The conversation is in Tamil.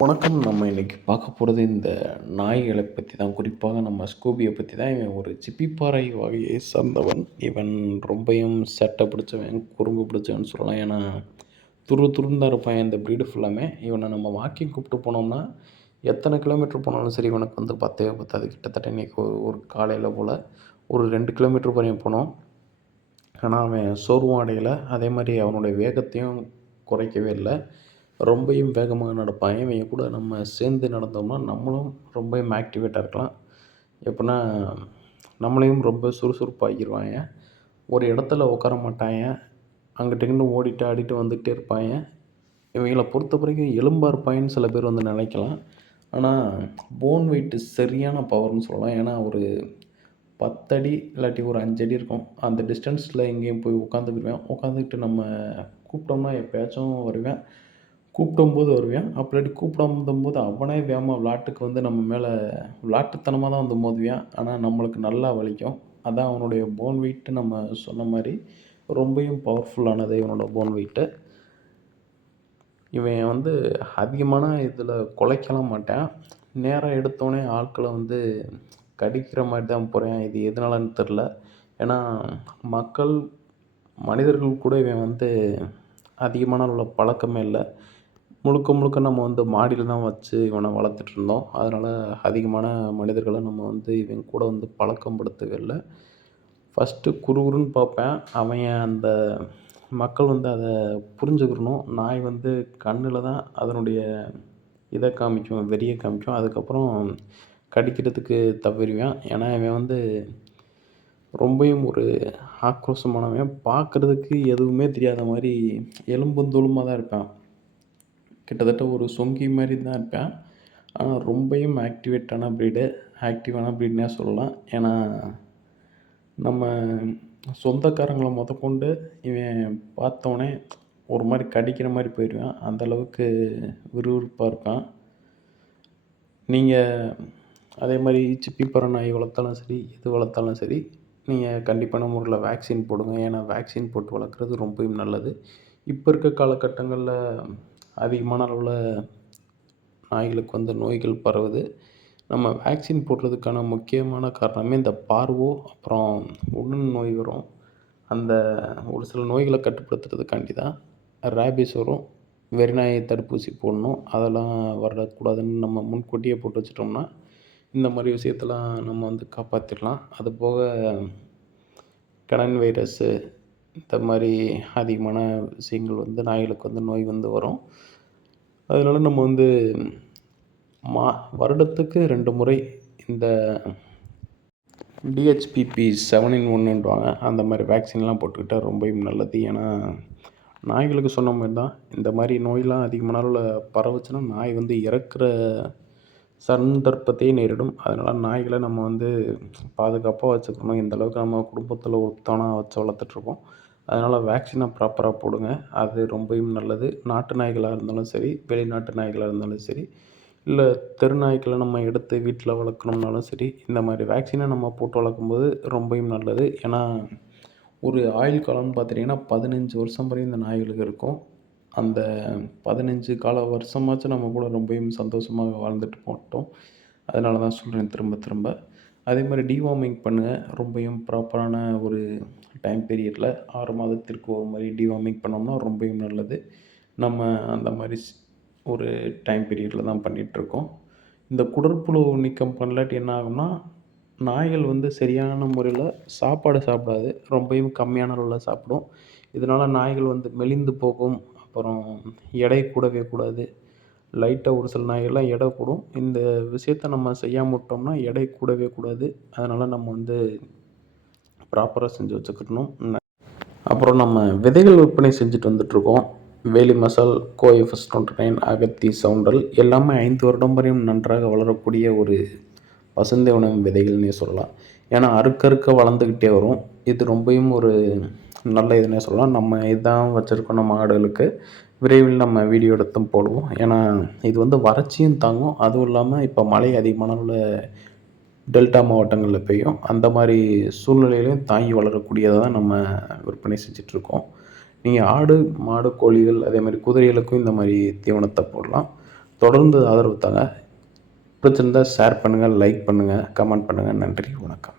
வணக்கம். நம்ம இன்னைக்கு பார்க்க போறது இந்த நாய்கள பத்தி தான். குறிப்பாக நம்ம ஸ்கூபிய பத்தி தான். இவன் ஒரு சிப்பிப்பாறை வகையை சார்ந்தவன். இவன் ரொம்பயும் சேட்ட பிடிச்சவன், குறும்பு பிடிச்சவன்னு சொல்லலாம். ஏன்னா, துரு துருன்னு தான் இருப்பான் இந்த ப்ரீடு ஃபுல்லாமே. இவன நம்ம வாக்கிங் கூப்பிட்டு போனோம்னா, எத்தனை கிலோமீட்டர் போனாலும் சரி, இவனுக்கு வந்து பத்தவே பத்தாது. கிட்டத்தட்ட இன்னைக்கு ஒரு காலையில போல ஒரு 2 கிலோமீட்டர் வரையும் போனோம். ஆனா, அவன் சோர்வும் அடையல. அதேமாரி அவனுடைய வேகத்தையும் குறைக்கவே இல்ல. ரொம்பயும் வேகமா நடப்பான். இவன் கூட நம்ம சேர்ந்து நடந்தோம்னா, நம்மளும் ரொம்பவும் ஆக்டிவேட்டா இருக்கலாம். எப்புட்னா, நம்மளையும் ரொம்ப சுறுசுறுப்பாக்கிருவாங்க. ஒரு இடத்துல உட்கார மாட்டாங்க. அங்கிட்டு இங்கிட்டு ஓடிட்டு, ஆடிட்டு வந்துட்டே இருப்பாங்க. இவைங்கள பொறுத்தவரைக்கும் எலும்பா இருப்பாய்ங்கன்னு சில பேர் வந்து நினைக்கலாம். ஆனா, போன் வெயிட் சரியான பவர்ன்னு சொல்லலாம். ஏன்னா, ஒரு 10 அடி இல்லாட்டி ஒரு 5 அடி இருக்கும். அந்த டிஸ்டன்ஸில எங்கேயும் போய் உட்காந்துக்குருவேன். உட்காந்துக்கிட்டு நம்ம கூப்பிட்டோம்னா எப்பயாச்சும் வருவேன். கூப்பிடும்போது வருவான். அப்புறமேட்டு கூப்பிடாம அவனே வேகமா விளாட்டுக்கு வந்து நம்ம மேல விளாட்டுத்தனமா தான் வந்து மோதுவான். ஆனா நம்மளுக்கு நல்லா வலிக்கும். அதான் அவனுடைய போன் வெயிட் நம்ம சொன்ன மாரி ரொம்பயும் பவர்ஃபுல்லானது இவனோட போன் வெயிட்டு. இவன் வந்து அதிகமான இதில குலைக்கலாம் மாட்டான். நேரா எடுத்தோனே ஆட்கள வந்து கடிக்கிற மாரி தான் போறான். இது எதனாலன்னு தெர்ல. ஏன்னா மக்கள், மனிதர்கள் கூட இவன் வந்து அதிகமான அளவுல பழக்கமே இல்ல. முழுக்க முழுக்க நம்ம வந்து மாடியில தான் வச்சு இவன வளர்த்துட்ருந்தோம். அதனால அதிகமான மனிதர்கள நம்ம வந்து இவன் கூட வந்து பழக்கம் படுத்தவே இல்ல. ஃபஸ்ட்டு குறுகுறுன்னு பார்ப்பேன். அவன் அந்த மக்கள் வந்து அத புரிஞ்சுக்கிறணும். நாய் வந்து கண்ணுல தான் அதனுடைய இத காமிக்கும், வெறிய காமிக்கும். அதுக்கப்புறம் கடிக்கிறதுக்கு தவறிவான். ஏன்னா, இவன் வந்து ரொம்பயும் ஒரு ஆக்ரோஷமானவன். பார்க்கறதுக்கு எதுவுமே தெரியாத மாரி எலும்பும் தோலுமா தான் இருப்பான். கிட்டத்தட்ட ஒரு சொங்கி மாரி தான் இருப்பான். ஆனா ரொம்பயும் ஆக்டிவான ப்ரீடுன்னே சொல்லலாம். ஏன்னா, நம்ம சொந்தக்காரங்கள மொதற்கொண்டு இவன் பார்த்தோனே ஒரு மாரி கடிக்கிற மாரி போயிருவான். அந்த அளவுக்கு விறுவிறுப்பா இருப்பான். நீங்க அதே மாரி சிப்பிப்பாறை நாய் வளர்த்தாலும் சரி, எது வளர்த்தாலும் சரி, நீங்க கண்டிப்பான முறையில வேக்சின் போடுங்க. ஏன்னா வேக்சின் போட்டு வளர்க்குறது ரொம்பவும் நல்லது. இப்ப இருக்க காலகட்டங்கள்ல அதிகமான அளவுல நாய்களுக்கு வந்து நோய்கள் பரவுது. நம்ம வேக்சின் போடுறதுக்கான முக்கியமான காரணமே இந்த பார்வோ, அப்புறம் உடல் நோய் வரும். அந்த ஒரு சில நோய்கள கட்டுப்படுத்துறதுக்காண்டி தான். ரேபீஸ் வரும். வெறிநாய் தடுப்பூசி போடணும். அதெல்லாம் வரக்கூடாதுன்னு நம்ம முன்கூட்டியே போட்டு வச்சுட்டோம்னா, இந்த மாரி விஷயத்தலாம் நம்ம வந்து காப்பாத்திடலாம். அதுபோக கடன் வைரஸு இந்த மாரி அதிகமான விஷயங்கள் வந்து நாய்களுக்கு வந்து நோய் வந்து வரும். அதனால நம்ம வந்து வருடத்துக்கு 2 முறை இந்த டிஹெச்பிபி 7 இன் 1ன்றுவாங்க. அந்த மாரி வேக்சின்லாம் போட்டுக்கிட்டா ரொம்பவும் நல்லது. ஏன்னா, நாய்களுக்கு சொன்ன மாரி தான். இந்த மாரி நோய்லாம் அதிகமான அளவுல பரவுச்சுன்னா, நாய் வந்து இறக்குற சந்தர்ப்பத்தையே நேரிடும். அதனால நாய்கள நம்ம வந்து பாதுகாப்பா வச்சுக்கணும். இந்த அளவுக்கு நம்ம குடும்பத்தில ஒருத்தனா வச்சு வளர்த்துட்ருக்கோம். அதனால வேக்சின ப்ராப்பரா போடுங்க. அது ரொம்பவும் நல்லது. நாட்டு நாய்களா இருந்தாலும் சரி, வெளிநாட்டு நாய்களா இருந்தாலும் சரி, இல்ல தெரு நாய்க்கள நம்ம எடுத்து வீட்ல வளர்க்கணும்னாலும் சரி, இந்த மாரி வேக்சின நம்ம போட்டு வளர்க்கும்போது ரொம்பவும் நல்லது. ஏன்னா, ஒரு ஆயுள் காலம்னு பார்த்துட்டீங்கன்னா, 15 வருஷம் வரையும் இந்த நாய்களுக்கு இருக்கும். அந்த 15 கால வருஷமாச்சும் நம்ம கூட ரொம்பவும் சந்தோஷமா வாழ்ந்துட்டு போகட்டும். அதனால தான் சொல்றேன் திரும்ப திரும்ப. அதேமாரி டிவார்மிங் பண்ணுங்க. ரொம்பவும் ப்ராப்பரான ஒரு டைம் பீரியட்ல 6 மாதத்திற்கு ஒரு முறை டிவார்மிங் பண்ணோம்னா ரொம்பவும் நல்லது. நம்ம அந்த மாரி ஒரு டைம் பீரியட்ல தான் பண்ணிட்டுருக்கோம். இந்த குடற்புழு நீக்கம் பண்ணலாட்டி என்ன ஆகும்னா, நாய்கள் வந்து சரியான முறையில சாப்பாடு சாப்பிடாது. ரொம்பவும் கம்மியான அளவுல சாப்பிடும். இதனால நாய்கள் வந்து மெலிந்து போகும். அப்புறம் எடை கூடவே கூடாது. லைட்டா ஒரு சில நாய்கள்லாம் எடை கூடும். இந்த விஷயத்த நம்ம செய்யாம விட்டோம்னா, எடை கூடவே கூடாது. அதனால நம்ம வந்து ப்ராப்பரா செஞ்சு வச்சுக்கிடணும். அப்புறம் நம்ம விதைகள் விற்பனை செஞ்சுட்டு வந்துட்டுருக்கோம். வேலி மசால், கோஎஃப்எஸ் 29, அகத்தி, சவுண்டல் எல்லாமே 5 வருடம் வரையும் நன்றாக வளரக்கூடிய ஒரு பசுந்தை உணவு விதைகள்னே சொல்லலாம். ஏன்னா அறுக்க அறுக்க வளர்ந்துக்கிட்டே வரும். இது ரொம்பவும் ஒரு நல்ல இதுன்னே சொல்லலாம். நம்ம இதான் வச்சுருக்கோம் நம்ம ஆடுகளுக்கு. விரைவில் நம்ம வீடியோ எடுத்தும் போடுவோம். ஏன்னா இது வந்து வறட்சியும் தாங்கும். அதுவும் இல்லாம இப்போ மழை அதிகமான அளவுல டெல்டா மாவட்டங்கள்ல பெய்யும். அந்த மாரி சூழ்நிலையிலும் தாங்கி வளரக்கூடியத தான் நம்ம விற்பனை செஞ்சுட்ருக்கோம். நீங்க ஆடு, மாடு, கோழிகள் அதேமாரி குதிரைகளுக்கும் இந்த மாரி தீவனத்த போடலாம். தொடர்ந்து ஆதரவு தாங்க. பிடிச்சிருந்தா ஷேர் பண்ணுங்கள், லைக் பண்ணுங்கள், கமெண்ட் பண்ணுங்கள். நன்றி, வணக்கம்.